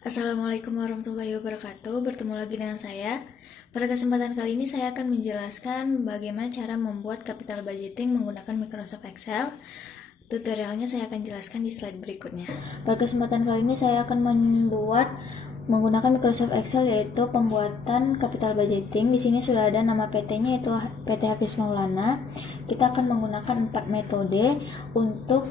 Assalamualaikum warahmatullahi wabarakatuh. Bertemu lagi dengan saya. Pada kesempatan kali ini saya akan menjelaskan bagaimana cara membuat capital budgeting menggunakan Microsoft Excel. Tutorialnya saya akan jelaskan di slide berikutnya. Pada kesempatan kali ini saya akan menggunakan Microsoft Excel, yaitu pembuatan capital budgeting. Di sini sudah ada nama PT-nya, yaitu PT Hafiz Maulana. Kita akan menggunakan 4 metode untuk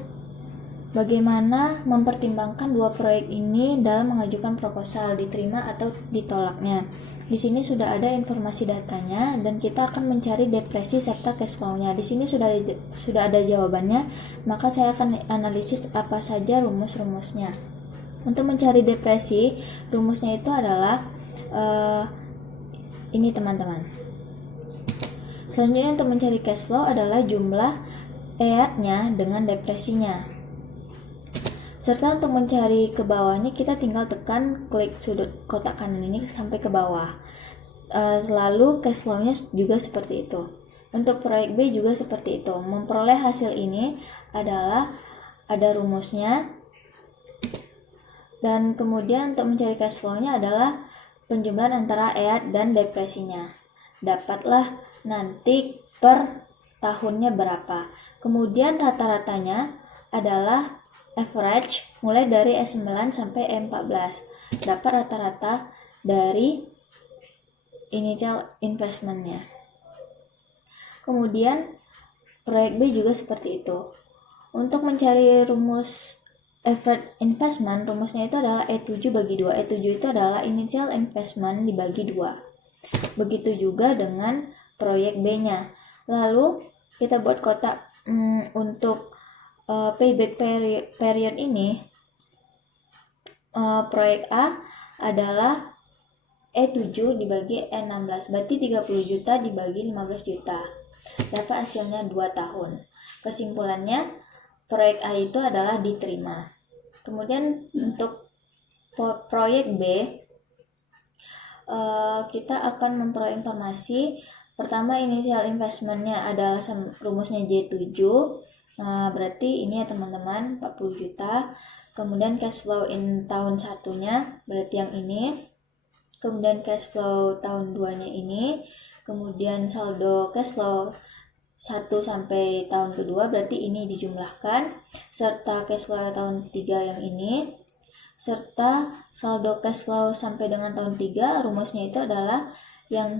bagaimana mempertimbangkan dua proyek ini dalam mengajukan proposal, diterima atau ditolaknya. Di sini sudah ada informasi datanya dan kita akan mencari depresi serta cash flow-nya. Di sini sudah ada jawabannya, maka saya akan analisis apa saja rumus-rumusnya. Untuk mencari depresi, rumusnya itu adalah ini teman-teman. Selanjutnya untuk mencari cash flow adalah jumlah EAT-nya dengan depresinya. Serta untuk mencari ke bawahnya kita tinggal tekan klik sudut kotak kanan ini sampai ke bawah. Lalu cash flow-nya juga seperti itu. Untuk proyek B juga seperti itu. Memperoleh hasil ini adalah ada rumusnya. Dan kemudian untuk mencari cash flow-nya adalah penjumlahan antara EAT dan depresinya. Dapatlah nanti per tahunnya berapa. Kemudian rata-ratanya adalah average mulai dari E9 sampai E14. Dapat rata-rata dari initial investment-nya. Kemudian proyek B juga seperti itu. Untuk mencari rumus average investment, rumusnya itu adalah E7 bagi 2. E7 itu adalah initial investment dibagi 2. Begitu juga dengan proyek B-nya. Lalu kita buat kotak untuk payback period ini. Proyek A adalah E7 dibagi E16, berarti 30 juta dibagi 15 juta. Dapat hasilnya 2 tahun. Kesimpulannya, proyek A itu adalah diterima. Kemudian untuk proyek B, kita akan memperoleh informasi. Pertama, initial investment-nya adalah rumusnya J7. Berarti ini ya teman-teman, 40 juta. Kemudian cash flow in tahun satunya, berarti yang ini. Kemudian cash flow tahun 2-nya ini. Kemudian saldo cash flow 1 sampai tahun kedua, berarti ini dijumlahkan. Serta cash flow tahun 3 yang ini. Serta saldo cash flow sampai dengan tahun 3, rumusnya itu adalah yang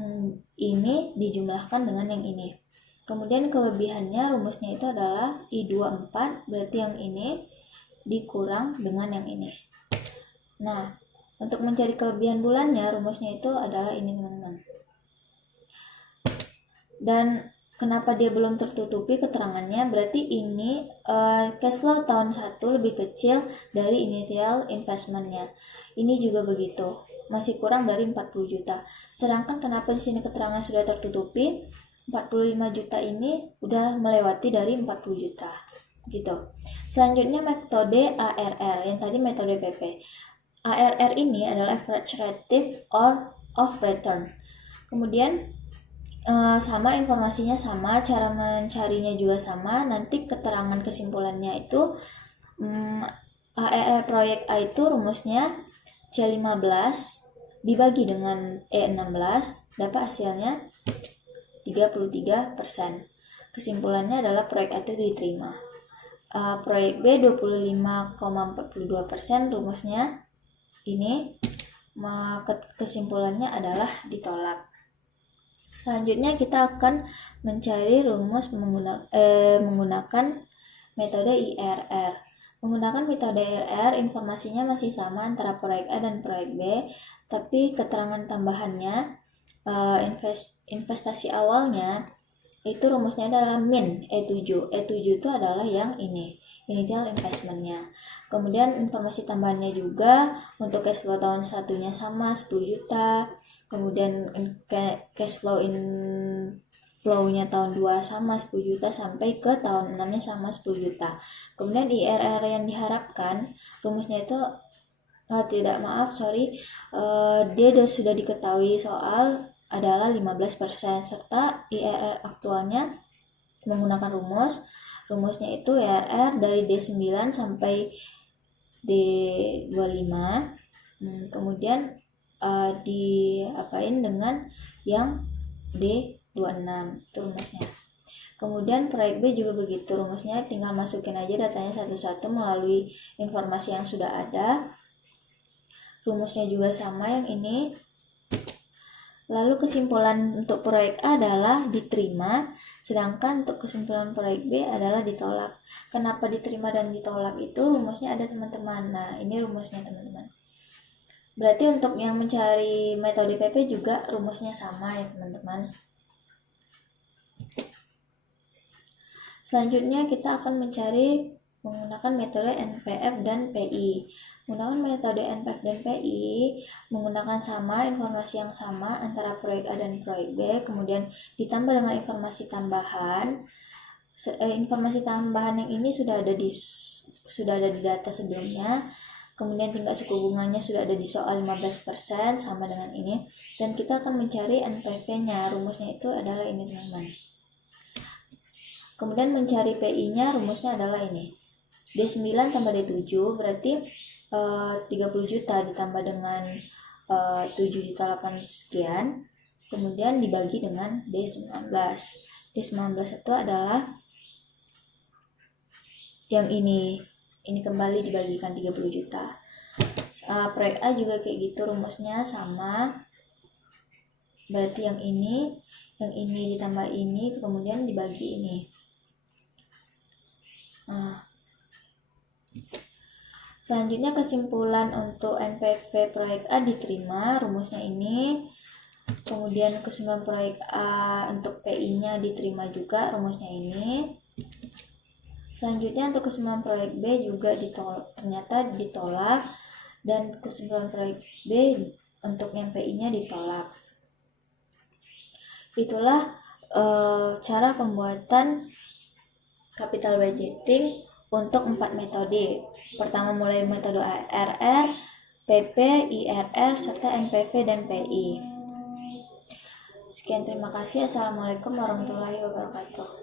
ini dijumlahkan dengan yang ini. Kemudian kelebihannya rumusnya itu adalah I24, berarti yang ini dikurang dengan yang ini. Nah, untuk mencari kelebihan bulannya rumusnya itu adalah ini teman-teman. Dan kenapa dia belum tertutupi keterangannya? Berarti ini cash flow tahun 1 lebih kecil dari initial investment-nya. Ini juga begitu, masih kurang dari 40 juta. Sedangkan kenapa di sini keterangan sudah tertutupi? 45 juta ini udah melewati dari 40 juta gitu. Selanjutnya metode ARR, yang tadi metode PP. ARR ini adalah average relative or of return. Kemudian sama, informasinya sama, cara mencarinya juga sama. Nanti keterangan kesimpulannya itu ARR proyek A itu rumusnya C15 dibagi dengan E16, dapat hasilnya 33%. Kesimpulannya adalah proyek A itu diterima. Proyek B 25,42%, rumusnya ini. Kesimpulannya adalah ditolak. Selanjutnya kita akan mencari rumus menggunakan metode IRR. Menggunakan metode IRR, informasinya masih sama antara proyek A dan proyek B, tapi keterangan tambahannya, investasi awalnya itu rumusnya adalah min E7. E7 itu adalah yang ini, initial investment-nya. Kemudian informasi tambahannya juga untuk cash flow tahun satunya sama 10 juta. Kemudian cash flow in flow-nya tahun 2 sama 10 juta sampai ke tahun 6-nya sama 10 juta. Kemudian IRR yang diharapkan rumusnya itu dia sudah diketahui soal adalah 15%, serta IRR aktualnya menggunakan rumusnya itu IRR dari D9 sampai D25 Kemudian diapain dengan yang D26 itu rumusnya. Kemudian proyek B juga begitu, rumusnya tinggal masukin aja datanya satu-satu melalui informasi yang sudah ada. Rumusnya juga sama yang ini. Lalu kesimpulan untuk proyek A adalah diterima, sedangkan untuk kesimpulan proyek B adalah ditolak. Kenapa diterima dan ditolak itu rumusnya ada teman-teman. Nah, ini rumusnya teman-teman. Berarti untuk yang mencari metode PP juga rumusnya sama ya teman-teman. Selanjutnya kita akan mencari menggunakan metode NPF dan PI. Menggunakan metode NPF dan PI menggunakan sama informasi yang sama antara proyek A dan proyek B, kemudian ditambah dengan informasi tambahan. Informasi tambahan yang ini sudah ada di data sebelumnya. Kemudian tingkat suku bunganya sudah ada di soal 15% sama dengan ini, dan kita akan mencari NPV-nya. Rumusnya itu adalah ini teman-teman. Kemudian mencari PI-nya rumusnya adalah ini. D9 tambah D7 berarti 30 juta ditambah dengan 7.800 sekian, kemudian dibagi dengan D19. D19 itu adalah yang ini kembali dibagikan 30 juta. Proyek A juga kayak gitu, rumusnya sama. Berarti yang ini ditambah ini, kemudian dibagi ini. Selanjutnya kesimpulan untuk NPV proyek A diterima, rumusnya ini. Kemudian kesimpulan proyek A untuk PI-nya diterima juga, rumusnya ini. Selanjutnya untuk kesimpulan proyek B juga ternyata ditolak, dan kesimpulan proyek B untuk yang PI-nya ditolak. Itulah cara pembuatan capital budgeting untuk 4 metode. Pertama mulai metode ARR, PP, IRR, serta NPV dan PI. Sekian, terima kasih. Assalamualaikum warahmatullahi wabarakatuh.